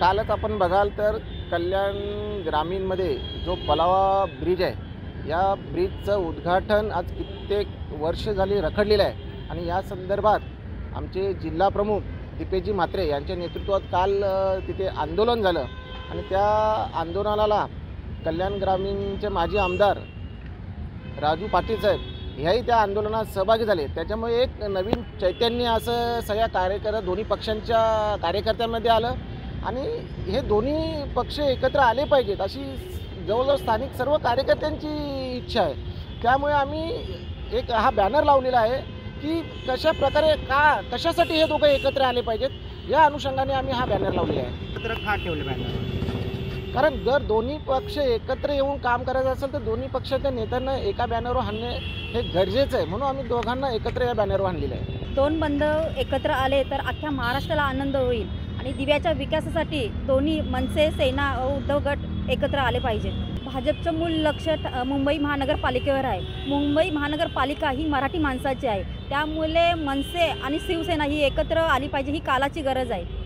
कालच आपण बघाल तर कल्याण ग्रामीणमध्ये जो पलावा ब्रिज आहे, या ब्रिजचं उद्घाटन आज कित्येक वर्ष झाली रखडलेलं आहे आणि या संदर्भात आमचे जिल्हा प्रमुख दीपेशजी म्हात्रे यांच्या नेतृत्वात काल तिथे आंदोलन झालं आणि त्या आंदोलनाला कल्याण ग्रामीणचे माजी आमदार राजू पाटील साहेब ह्याही त्या आंदोलनात सहभागी झाले। त्याच्यामुळे एक नवीन चैतन्य असं सगळ्या दोन्ही पक्षांच्या कार्यकर्त्यांमध्ये आलं आणि हे दोन्ही पक्ष एकत्र आले पाहिजेत अशी जवळजवळ स्थानिक सर्व कार्यकर्त्यांची इच्छा आहे। त्यामुळे आम्ही एक हा बॅनर लावलेला आहे की कशा प्रकारे कशासाठी हे दोघं एकत्र आले पाहिजेत, या अनुषंगाने आम्ही हा बॅनर लावलेला आहे। एकत्र का ठेवले बॅनर? कारण जर दोन्ही पक्ष एकत्र येऊन काम करायचं असेल तर दोन्ही पक्षाच्या नेत्यांना एका बॅनरवर आणणे हे गरजेचं आहे, म्हणून आम्ही दोघांना एकत्र या बॅनरवर आणलेलं आहे। दोन बंध एकत्र आले तर अख्ख्या महाराष्ट्राला आनंद होईल आणि दिव्याच्या विकासासाठी दोन्ही मनसे, सेना, उद्धव गट एकत्र आले पाहिजेत। भाजपचं मूळ लक्ष मुंबई महानगरपालिकेवर आहे। मुंबई महानगरपालिका ही मराठी माणसाची आहे, त्यामुळे मनसे आणि शिवसेना ही एकत्र आली पाहिजे, ही कालाची गरज आहे।